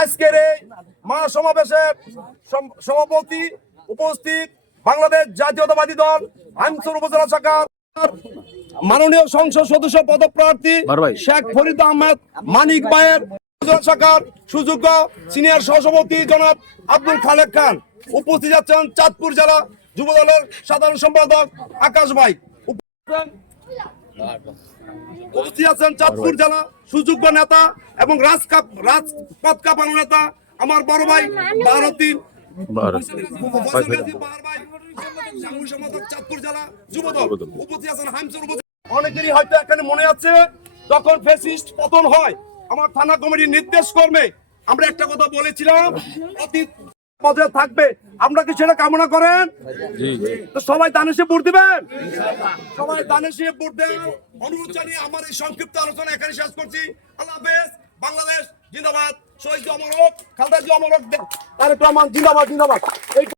আজকের এই মহাসমাবেশের সভাপতি উপস্থিত বাংলাদেশ জাতীয়তাবাদী দল হাইমচর উপজেলা শাখার মাননীয় সংসদ সদস্য পদপ্রার্থী শেখ ফরিদ আহমেদ মানিক ভাইয়ের উপজেলা শাখার সুযোগ্য সিনিয়র সহসভাপতি জনাব আব্দুল খালেক খান, উপস্থিত আছেন চাঁদপুর জেলা যুব দলের সাধারণ সম্পাদক আকাশ ভাই, উপস্থিত আছেন চাঁদপুর জেলা সুযোগ্য নেতা এবং রাজপথ কাঁপানো নেতা আমার বড় ভাই বারতিন চাঁদপুর জেলা যুব দল, উপস্থিত আছেন হাইমচর উপজেলা। অনেকেরই হয়তো এখানে মনে আছে যখন ফ্যাসিস্ট পতন হয় আমার থানা কমিটির নির্দেশ কর্মে আমরা একটা কথা বলেছিলাম, অতীত পদে থাকবে। আমরা কি সেটা কামনা করেন? তো সবাই দানেশে ভোট দিবেন, সবাই দানেশে ভোট দেন অনুরোধ জানিয়ে আমার এই সংক্ষিপ্ত আলোচনা এখানে শেষ করছি। আল্লাহ হাফেজ। বাংলাদেশ জিন্দাবাদ। শহীদ অমর হোক, খালেদা জিয়া অমর হোক, তারেক রহমান জিন্দাবাদ জিন্দাবাদ।